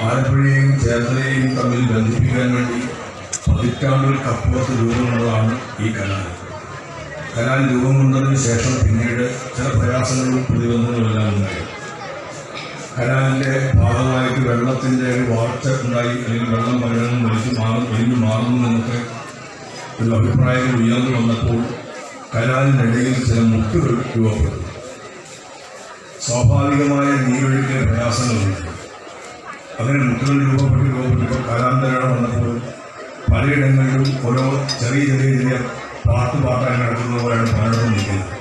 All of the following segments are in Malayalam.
ചേർത്തലയും തമ്മിൽ ബന്ധിപ്പിക്കാൻ വേണ്ടി പതിറ്റാണ്ടുകൾക്കപ്പുറത്ത് കപ്പുറത്ത് രൂപമുള്ളതാണ് ഈ കനാൽ. കനാൽ രൂപം കൊണ്ടതിന് ശേഷം പിന്നീട് ചില പ്രയാസങ്ങളും പ്രതിബന്ധങ്ങളുമെല്ലാം ഉണ്ടായി. കനാലിന്റെ ഭാഗമായിട്ട് വെള്ളത്തിന്റെ ഒരു വാർച്ച ഉണ്ടായി അല്ലെങ്കിൽ വെള്ളം വരണം വലിച്ചു മാറും വലിഞ്ഞു മാറുന്നു എന്നൊക്കെ ഒരു അഭിപ്രായങ്ങൾ ഉയർന്നു വന്നപ്പോൾ കനാലിനിടയിൽ ചില മുട്ടുകൾ രൂപപ്പെട്ടു. സ്വാഭാവികമായ നീരൊഴുക്കിലെ പ്രയാസങ്ങളുണ്ട് അങ്ങനെ മുട്ടുകൾ രൂപപ്പെട്ട് രൂപപ്പെട്ടപ്പോൾ കാലാന്തരം വന്നപ്പോൾ പലയിടങ്ങളിലും ഓരോ ചെറിയ ചെറിയ ചെറിയ പാട്ട് പാട്ടാൻ നടക്കുന്നത് പോലെയാണ് പലയിടത്തും നിൽക്കുന്നത്.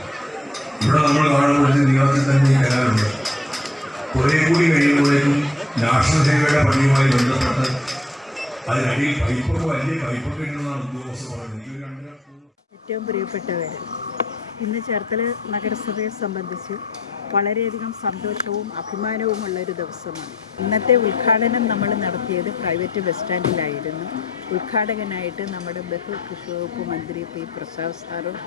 ഇവിടെ നമ്മൾ കാണുമ്പോൾ നിങ്ങൾക്ക് തന്നെ ഈ കനാലുണ്ട് കുറേ കൂടി കഴിയുമ്പോഴേക്കും നാഷണൽ ഹൈവേയുടെ പണിയുമായി ബന്ധപ്പെട്ട് അതിനടിയിൽ പൈപ്പൊക്കെ വലിയ പൈപ്പൊക്കെ ഉണ്ടെന്നാണ് ഉദ്യോഗസ്ഥർ പറയുന്നത്. ഏറ്റവും പ്രിയപ്പെട്ടവർ ഇന്ന് ചേർത്തല നഗരസഭയെ സംബന്ധിച്ച് വളരെയധികം സന്തോഷവും അഭിമാനവുമുള്ള ഒരു ദിവസമാണ്. ഇന്നത്തെ ഉദ്ഘാടനം നമ്മൾ നടത്തിയത് പ്രൈവറ്റ് ബസ് സ്റ്റാൻഡിലായിരുന്നു. ഉദ്ഘാടകനായിട്ട് നമ്മുടെ ബഹുകൃഷി വകുപ്പ് മന്ത്രി പി പ്രസാദ് സാറും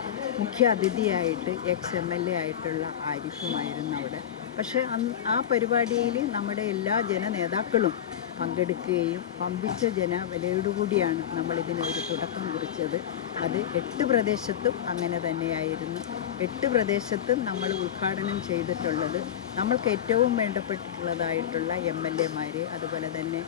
മുഖ്യ അതിഥിയായിട്ട് എക്സ് എം എൽ എ ആയിട്ടുള്ള ആരിഫുമായിരുന്നു അവിടെ. പക്ഷേ ആ പരിപാടിയിൽ നമ്മുടെ എല്ലാ ജനനേതാക്കളും പങ്കെടുക്കുകയും പമ്പിച്ച ജനവലയോടുകൂടിയാണ് നമ്മളിതിന് ഒരു തുടക്കം കുറിച്ചത്. അത് എട്ട് പ്രദേശത്തും അങ്ങനെ തന്നെയായിരുന്നു. എട്ട് പ്രദേശത്തും നമ്മൾ ഉദ്ഘാടനം ചെയ്തിട്ടുള്ളത് നമ്മൾക്ക് ഏറ്റവും വേണ്ടപ്പെട്ടിട്ടുള്ളതായിട്ടുള്ള എം എൽ എമാരെ അതുപോലെ തന്നെ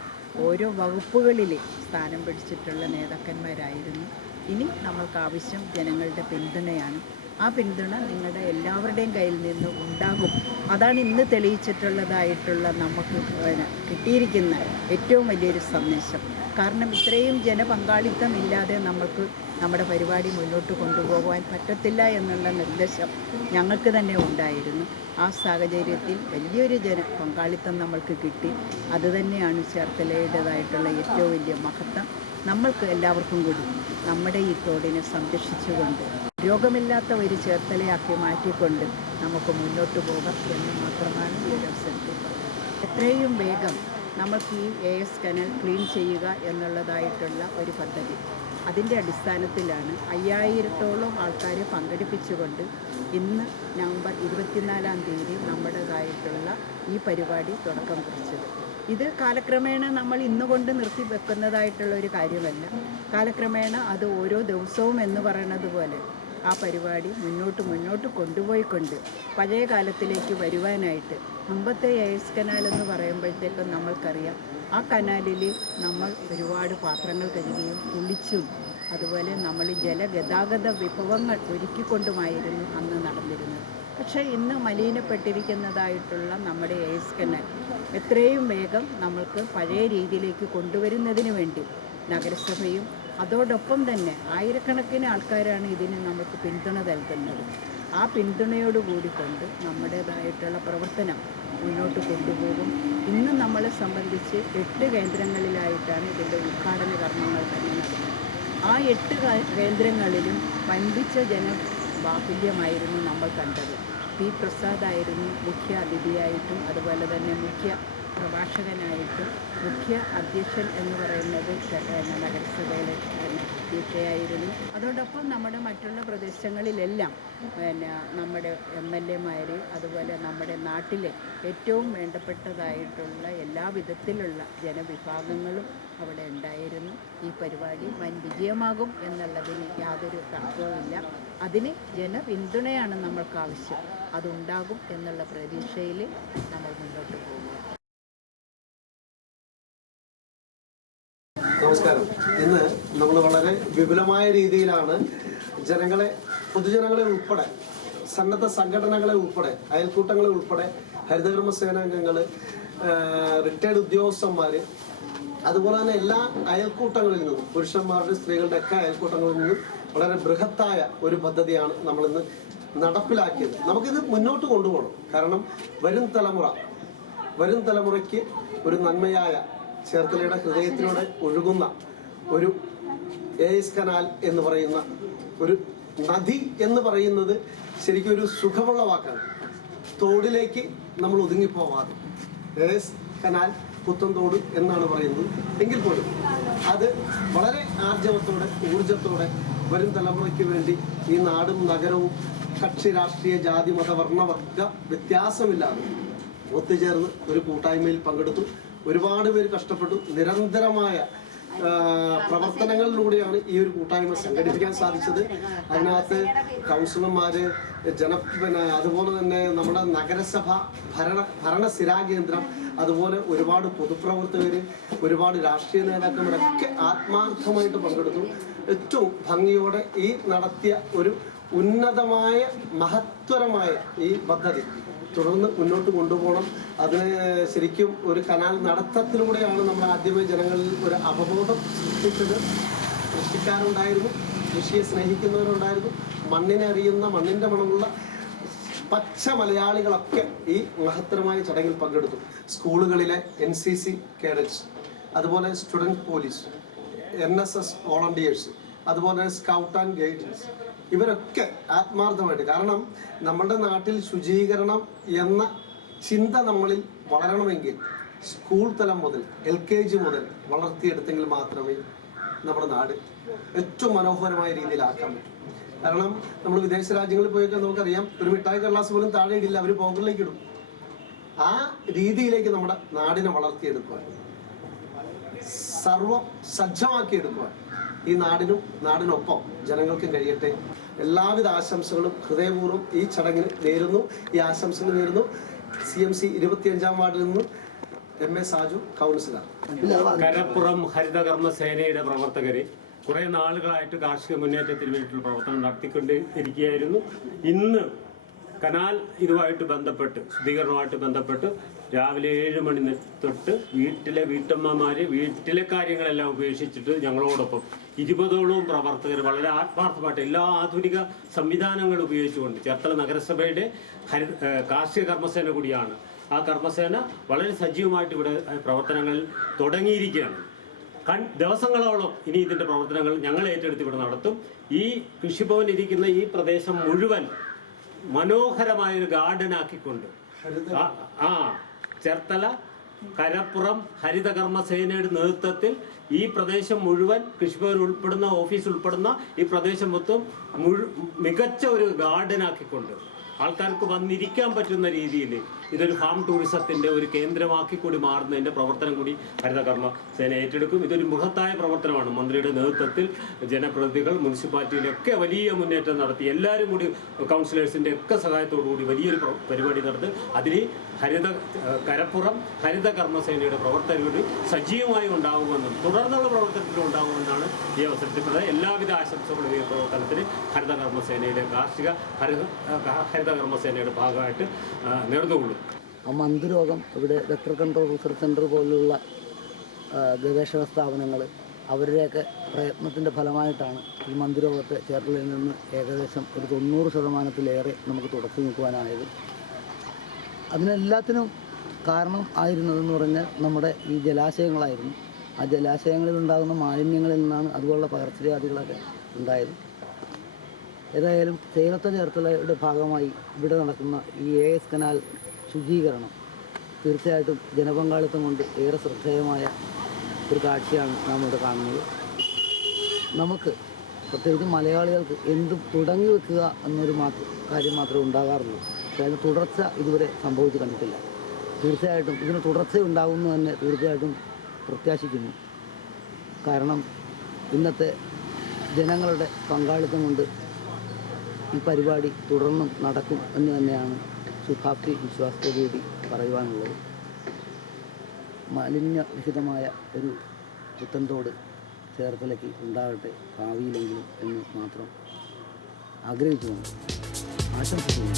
ഓരോ വകുപ്പുകളിൽ സ്ഥാനം പിടിച്ചിട്ടുള്ള നേതാക്കന്മാരായിരുന്നു. ഇനി നമ്മൾക്ക് ആവശ്യം ജനങ്ങളുടെ പിന്തുണയാണ്. ആ പിന്തുണ നിങ്ങളുടെ എല്ലാവരുടെയും കയ്യിൽ നിന്ന് ഉണ്ടാകും. അതാണ് ഇന്ന് തെളിയിച്ചിട്ടുള്ളതായിട്ടുള്ള നമുക്ക് കിട്ടിയിരിക്കുന്ന ഏറ്റവും വലിയൊരു സന്ദേശം. കാരണം ഇത്രയും ജനപങ്കാളിത്തം ഇല്ലാതെ നമുക്ക് നമ്മുടെ പരിപാടി മുന്നോട്ട് കൊണ്ടുപോകുവാൻ പറ്റത്തില്ല എന്നുള്ള നിർദ്ദേശം ഞങ്ങൾക്ക് തന്നെ ഉണ്ടായിരുന്നു. ആ സാഹചര്യത്തിൽ വലിയൊരു ജന പങ്കാളിത്തം നമ്മൾക്ക് കിട്ടി. അതുതന്നെയാണ് ചേർത്തലയുടേതായിട്ടുള്ള ഏറ്റവും വലിയ മഹത്വം. നമ്മൾക്ക് എല്ലാവർക്കും കൂടി നമ്മുടെ ഈ തോടിനെ സംരക്ഷിച്ചുകൊണ്ട് രോഗമില്ലാത്ത ഒരു ചേർത്തലയാക്കി മാറ്റിക്കൊണ്ട് നമുക്ക് മുന്നോട്ട് പോകാം എന്ന് മാത്രമാണ് ഈ അവസരത്തിൽ എത്രയും വേഗം നമുക്ക് ഈ എ എസ് കനൽ ക്ലീൻ ചെയ്യുക എന്നുള്ളതായിട്ടുള്ള ഒരു പദ്ധതി. അതിന്റെ അടിസ്ഥാനത്തിലാണ് അയ്യായിരത്തോളം ആൾക്കാരെ പങ്കെടുപ്പിച്ചുകൊണ്ട് ഇന്ന് നവംബർ ഇരുപത്തിനാലാം തീയതി നമ്മുടേതായിട്ടുള്ള ഈ പരിപാടി തുടക്കം കുറിച്ചത്. ഇത് കാലക്രമേണ നമ്മൾ ഇന്നുകൊണ്ട് നിർത്തി വെക്കുന്നതായിട്ടുള്ള ഒരു കാര്യമല്ല. കാലക്രമേണ അത് ഓരോ ദിവസവും എന്ന് പറയുന്നത് പോലെ ആ പരിപാടി മുന്നോട്ട് മുന്നോട്ട് കൊണ്ടുപോയിക്കൊണ്ട് പഴയ കാലത്തിലേക്ക് വരുവാനായിട്ട് മുമ്പത്തെ എയർസ് കനാൽ എന്ന് പറയുമ്പോഴത്തേക്കും നമ്മൾക്കറിയാം ആ കനാലിൽ നമ്മൾ ഒരുപാട് പാത്രങ്ങൾ കഴുകിയും കുളിച്ചും അതുപോലെ നമ്മൾ ജലഗതാഗത വിഭവങ്ങൾ ഒരുക്കിക്കൊണ്ടുമായിരുന്നു അന്ന് നടന്നിരുന്നത്. പക്ഷേ ഇന്ന് മലിനപ്പെട്ടിരിക്കുന്നതായിട്ടുള്ള നമ്മുടെ എയർസ് കനാൽ എത്രയും വേഗം നമ്മൾക്ക് പഴയ രീതിയിലേക്ക് കൊണ്ടുവരുന്നതിന് വേണ്ടി നഗരസഭയും അതോടൊപ്പം തന്നെ ആയിരക്കണക്കിന് ആൾക്കാരാണ് ഇതിന് നമുക്ക് പിന്തുണ നൽകുന്നത്. ആ പിന്തുണയോടുകൂടി കൊണ്ട് നമ്മുടേതായിട്ടുള്ള പ്രവർത്തനം മുന്നോട്ട് കൊണ്ടുപോകും. ഇന്ന് നമ്മളെ സംബന്ധിച്ച് എട്ട് കേന്ദ്രങ്ങളിലായിട്ടാണ് ഇതിന്റെ ഉദ്ഘാടന കർമ്മങ്ങൾ തന്നെ ആ എട്ട് കേന്ദ്രങ്ങളിലും വമ്പിച്ച ജനബാഹുല്യമായിരുന്നു നമ്മൾ കണ്ടത്. പി പ്രസാദായിരുന്നു മുഖ്യ അതിഥിയായിട്ടും അതുപോലെ തന്നെ മുഖ്യ പ്രഭാഷകനായിട്ടും മുഖ്യ അധ്യക്ഷൻ എന്ന് പറയുന്നത് നഗരസഭയിലെ അധ്യക്ഷയായിരുന്നു അതോടൊപ്പം നമ്മുടെ മറ്റുള്ള പ്രദേശങ്ങളിലെല്ലാം പിന്നെ നമ്മുടെ എം എൽ എമാർ അതുപോലെ നമ്മുടെ നാട്ടിലെ ഏറ്റവും വേണ്ടപ്പെട്ടതായിട്ടുള്ള എല്ലാ വിധത്തിലുള്ള ജനവിഭാഗങ്ങളും അവിടെ ഉണ്ടായിരുന്നു. ഈ പരിപാടി വൻ വിജയമാകും എന്നുള്ളതിന് യാതൊരു തർക്കവുമില്ല. അതിന് ജനപിന്തുണയാണ് നമ്മൾക്ക് ആവശ്യം. അതുണ്ടാകും എന്നുള്ള പ്രതീക്ഷയിൽ നമ്മൾ മുന്നോട്ട് പോകും നമസ്കാരം. വിപുലമായ രീതിയിലാണ് ജനങ്ങളെ പൊതുജനങ്ങളെ ഉൾപ്പെടെ സന്നദ്ധ സംഘടനകളെ ഉൾപ്പെടെ അയൽക്കൂട്ടങ്ങളെ ഉൾപ്പെടെ ഹരിതകർമ്മ സേനാംഗങ്ങൾ റിട്ടയർഡ് ഉദ്യോഗസ്ഥന്മാർ അതുപോലെ തന്നെ എല്ലാ അയൽക്കൂട്ടങ്ങളിൽ നിന്നും പുരുഷന്മാരുടെ സ്ത്രീകളുടെ ഒക്കെ അയൽക്കൂട്ടങ്ങളിൽ നിന്നും വളരെ ബൃഹത്തായ ഒരു പദ്ധതിയാണ് നമ്മളിന്ന് നടപ്പിലാക്കിയത്. നമുക്കിത് മുന്നോട്ട് കൊണ്ടുപോകണം. കാരണം വരും തലമുറ വരും തലമുറയ്ക്ക് ഒരു നന്മയായ ചേർത്തലയുടെ ഹൃദയത്തിലൂടെ ഒഴുകുന്ന ഒരു എസ് കനാൽ എന്ന് പറയുന്ന ഒരു നദി എന്ന് പറയുന്നത് ശരിക്കും ഒരു സുഖമുള്ള വാക്കാണ് തോടിലേക്ക് നമ്മൾ ഒതുങ്ങിപ്പോവാതെ. എസ് കനാൽ പുത്തൻതോട് എന്നാണ് പറയുന്നത്. എങ്കിൽ പോലും അത് വളരെ ആർജവത്തോടെ ഊർജത്തോടെ വരും തലമുറയ്ക്ക് വേണ്ടി ഈ നാടും നഗരവും കക്ഷി രാഷ്ട്രീയ ജാതി മത വർണവർഗ വ്യത്യാസമില്ലാതെ ഒത്തുചേർന്ന് ഒരു കൂട്ടായ്മയിൽ പങ്കെടുത്തു. ഒരുപാട് പേര് കഷ്ടപ്പെട്ടു. നിരന്തരമായ പ്രവർത്തനങ്ങളിലൂടെയാണ് ഈ ഒരു കൂട്ടായ്മ സംഘടിപ്പിക്കാൻ സാധിച്ചത്. അതിനകത്ത് കൗൺസിലർമാര് ജന പിന്നെ അതുപോലെ തന്നെ നമ്മുടെ നഗരസഭ ഭരണ ഭരണ സ്ഥിരാകേന്ദ്രം അതുപോലെ ഒരുപാട് പൊതുപ്രവർത്തകർ ഒരുപാട് രാഷ്ട്രീയ നേതാക്കന്മാരൊക്കെ ആത്മാർത്ഥമായിട്ട് പങ്കെടുത്തു. ഏറ്റവും ഭംഗിയോടെ ഈ നടത്തിയ ഒരു ഉന്നതമായ മഹത്വരമായ ഈ പദ്ധതി. തുടർന്ന് മുന്നോട്ട് കൊണ്ടുപോകണം. അതിന് ശരിക്കും ഒരു കനാൽ നടത്തത്തിലൂടെയാണ് നമ്മൾ ആദ്യമേ ജനങ്ങളിൽ ഒരു അവബോധം സൃഷ്ടിച്ചത്. കൃഷിക്കാരുണ്ടായിരുന്നു കൃഷിയെ സ്നേഹിക്കുന്നവരുണ്ടായിരുന്നു മണ്ണിനെ അറിയുന്ന മണ്ണിന്റെ മണമുള്ള പച്ച മലയാളികളൊക്കെ ഈ മഹത്തരമായ ചടങ്ങിൽ പങ്കെടുത്തു. സ്കൂളുകളിലെ എൻ സി സി കേഡറ്റ്സ് അതുപോലെ student police N S S volunteers അതുപോലെ സ്കൗട്ട് ആൻഡ് ഗൈഡൻസ് ഇവരൊക്കെ ആത്മാർത്ഥമായിട്ട്. കാരണം നമ്മുടെ നാട്ടിൽ ശുചീകരണം എന്ന ചിന്ത നമ്മളിൽ വളരണമെങ്കിൽ സ്കൂൾ തലം മുതൽ എൽ കെ ജി മുതൽ വളർത്തിയെടുത്തെങ്കിൽ മാത്രമേ നമ്മുടെ നാട് ഏറ്റവും മനോഹരമായ രീതിയിലാക്കാൻ പറ്റൂ. കാരണം നമ്മൾ വിദേശ രാജ്യങ്ങളിൽ പോയൊക്കെ നമുക്കറിയാം ഒരു മിഠായി കടലാസ് പോലും താഴെ ഇടില്ല അവർ പോകലിലേക്ക് ഇടും. ആ രീതിയിലേക്ക് നമ്മുടെ നാടിനെ വളർത്തിയെടുക്കുവാൻ സർവം സജ്ജമാക്കിയെടുക്കുവാൻ ഈ നാടിനും നാടിനൊപ്പം ജനങ്ങൾക്കും കഴിയട്ടെ. എല്ലാവിധ ആശംസകളും ഹൃദയപൂർവം ഈ ചടങ്ങിൽ നേരുന്നു. ഈ ആശംസകൾ നേരുന്നു. സി എം സി ഇരുപത്തിയഞ്ചാം വാർഡിൽ നിന്ന് M A Saju councillor. Karappuram ഹരിതകർമ്മ സേനയുടെ പ്രവർത്തകരെ കുറെ നാളുകളായിട്ട് കാർഷിക മുന്നേറ്റത്തിന് വേണ്ടിയിട്ടുള്ള പ്രവർത്തനം നടത്തിക്കൊണ്ട് ഇരിക്കുകയായിരുന്നു ഇന്ന് കനാൽ ഇതുമായിട്ട് ബന്ധപ്പെട്ട് ശുദ്ധീകരണവുമായിട്ട് ബന്ധപ്പെട്ട് രാവിലെ ഏഴ് മണി തൊട്ട് വീട്ടിലെ വീട്ടമ്മമാർ വീട്ടിലെ കാര്യങ്ങളെല്ലാം ഉപേക്ഷിച്ചിട്ട് ഞങ്ങളോടൊപ്പം ഇരുപതോളം പ്രവർത്തകർ വളരെ ആത്മാർത്ഥമായിട്ട് എല്ലാ ആധുനിക സംവിധാനങ്ങൾ ഉപയോഗിച്ചുകൊണ്ട് ചേർത്തല നഗരസഭയുടെ ഹരി കാർഷിക കർമ്മസേന കൂടിയാണ്. ആ കർമ്മസേന വളരെ സജീവമായിട്ട് ഇവിടെ പ്രവർത്തനങ്ങൾ തുടങ്ങിയിരിക്കുകയാണ്. കൺ ദിവസങ്ങളോളം ഇനി ഇതിന്റെ പ്രവർത്തനങ്ങൾ ഞങ്ങൾ ഏറ്റെടുത്ത് ഇവിടെ നടത്തും. ഈ കൃഷിഭവൻ ഇരിക്കുന്ന ഈ പ്രദേശം മുഴുവൻ മനോഹരമായ ഒരു ഗാർഡൻ ആക്കിക്കൊണ്ട് ആ- ചേർത്തല കരപ്പുറം ഹരിതകർമ്മസേനയുടെ നേതൃത്വത്തിൽ ഈ പ്രദേശം മുഴുവൻ കൃഷിഭവൻ ഉൾപ്പെടുന്ന ഓഫീസ് ഉൾപ്പെടുന്ന ഈ പ്രദേശം മൊത്തം മുഴു മികച്ച ഒരു ഗാർഡൻ ആക്കിക്കൊണ്ട് ആൾക്കാർക്ക് വന്നിരിക്കാൻ പറ്റുന്ന രീതിയിൽ ഇതൊരു ഫാം ടൂറിസത്തിന്റെ ഒരു കേന്ദ്രമാക്കി കൂടി മാറുന്നതിന്റെ പ്രവർത്തനം കൂടി ഹരിതകർമ്മ സേന ഏറ്റെടുക്കും. ഇതൊരു ബൃഹത്തായ പ്രവർത്തനമാണ്. മന്ത്രിയുടെ നേതൃത്വത്തിൽ ജനപ്രതിനിധികൾ മുനിസിപ്പാലിറ്റിയിലൊക്കെ വലിയ മുന്നേറ്റം നടത്തി എല്ലാവരും കൂടി കൗൺസിലേഴ്സിന്റെ ഒക്കെ സഹായത്തോടു കൂടി വലിയൊരു പരിപാടി നടത്തി. അതിന് ഹരിത കരപ്പുറം കരപ്പുറം സേനയുടെ കർമ്മസേനയുടെ പ്രവർത്തകർ സജീവമായി ഉണ്ടാകുമെന്നും തുടർന്നുള്ള പ്രവർത്തനത്തിലും ഉണ്ടാകുമെന്നാണ് ഈ അവസരത്തിൽ എല്ലാവിധ ആശംസകളും ഈ പ്രവർത്തനത്തിന് ഹരിതകർമ്മ സേനയിലെ കാർഷിക ഹരിത ഹരിതകർമ്മ സേനയുടെ ഭാഗമായിട്ട് നേർന്നുകൊള്ളും ആ മന്ത്രോഗം ഇവിടെ വെക്ടർ കൺട്രോൾ റിസർച്ച് സെന്റർ പോലുള്ള ഗവേഷണ സ്ഥാപനങ്ങൾ അവരുടെയൊക്കെ പ്രയത്നത്തിന്റെ ഫലമായിട്ടാണ് ഈ മന്ത്രോഗത്തെ ചേർത്തലയിൽ നിന്ന് ഏകദേശം ഒരു തൊണ്ണൂറ് ശതമാനത്തിലേറെ നമുക്ക് തുടച്ചു നിൽക്കുവാനായത് അതിനെല്ലാത്തിനും കാരണം ആയിരുന്നതെന്ന് പറഞ്ഞാൽ നമ്മുടെ ഈ ജലാശയങ്ങളായിരുന്നു. ആ ജലാശയങ്ങളിൽ ഉണ്ടാകുന്ന മാലിന്യങ്ങളിൽ നിന്നാണ് അതുപോലുള്ള പകർച്ചവ്യാധികളൊക്കെ ഉണ്ടായത്. ഏതായാലും സേലത്തെ ചേർത്തലയുടെ ഭാഗമായി ഇവിടെ നടക്കുന്ന ഈ എ എസ് കനാൽ ശുചീകരണം തീർച്ചയായിട്ടും ജനപങ്കാളിത്തം കൊണ്ട് ഏറെ ശ്രദ്ധേയമായ ഒരു കാഴ്ചയാണ് നാം ഇവിടെ കാണുന്നത്. നമുക്ക് പ്രത്യേകിച്ച് മലയാളികൾക്ക് എന്തും തുടങ്ങി വെക്കുക എന്നൊരു മാത്രം കാര്യം മാത്രമേ ഉണ്ടാകാറുള്ളൂ. അതിന് തുടർച്ച ഇതുവരെ സംഭവിച്ചു കണ്ടിട്ടില്ല. തീർച്ചയായിട്ടും ഇതിന് തുടർച്ച ഉണ്ടാകുമെന്ന് തന്നെ തീർച്ചയായിട്ടും പ്രത്യാശിക്കുന്നു. കാരണം ഇന്നത്തെ ജനങ്ങളുടെ പങ്കാളിത്തം കൊണ്ട് ഈ പരിപാടി തുടർന്നും നടക്കും എന്ന് തന്നെയാണ് ശുഭാപ്തി വിശ്വാസത്തോടുകൂടി പറയുവാനുള്ളത്. മാലിന്യരഹിതമായ ഒരു പുത്തൻതോട് ചേർത്തലയ്ക്ക് ഉണ്ടാകട്ടെ ഭാവിയിലെങ്കിലും എന്ന് മാത്രം ആഗ്രഹിച്ചുകൊണ്ട് ആശംസിക്കുന്നു.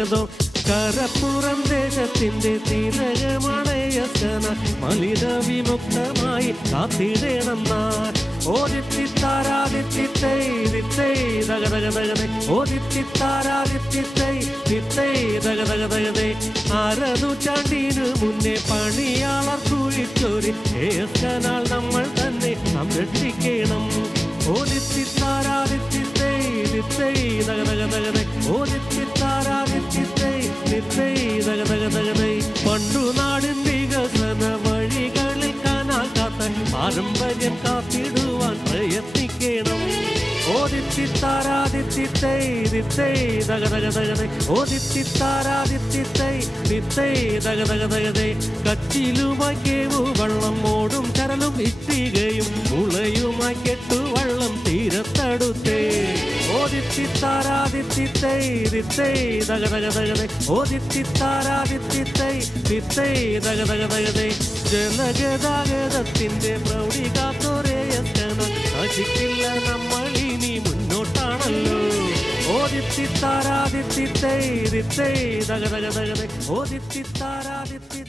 ജഗതോ കറപ്പുറം ദേശത്തിന്റെ തിരകമണയസന മലിത വിമുക്തമായി കാത്തിടേണം ഓരിത്തി ഓദിത്തിത്താരാദിത്തിത്തൈ ഓരിത്തി ദഗദഗദഗതെ ഓദിത്തിത്താരാദിത്തിത്തൈ തിത്തൈ മുന്നേ പണിയാളർ കുഴിച്ചൊരു. ഏസ്കനാൽ നമ്മൾ തന്നെ സംരക്ഷിക്കണം. ഓരിത്തി ഓദിത്തിത്താരാദിത്തി நித்தை தக தக தகதை ஓ நித்தி தாரா நித்தித்தை நித்தை தக தக தகதை പണ്ടു നാടിൻ വികസന വഴികളിൽ കാണാൻ കാത്ത പാരമ്പര്യം കാത്തിടുവാൻ പ്രയത്നിക്കണം. ഓ ദിത്തിത്താരാ തൈ ദിത്തൈ തക തക ദഗതൈ ഓ ദിത്തിത്താരാ തൈ ദിത്തൈ തക തക ദഗതൈ കച്ചിലുമായി കേവു വള്ളം ഓടും കരലും ഇത്തികയും മുളയുമായി കെട്ടു വള്ളം തീരത്തടുത്തേ. ഓദിത്തി താരാദിത്തി തൈ ദിത്തൈ തക തക ദഗതൈ ഓ ദിത്തിത്താരാ തൈ ദിത്തൈ തക തക ദഗതൈ ജലഗതാഗതത്തിന്റെ പ്രൗഢി കാത്തോരേയക്കണം. നശിക്കില്ല നമ്മൾ ഓ ദിത്തിത്താരാ ദിത്തിത്തൈ ദിത്തൈ ദഗ ദഗ ദഗതൈ ഓ ദിത്തിത്താരാ ദിത്തിത്തൈ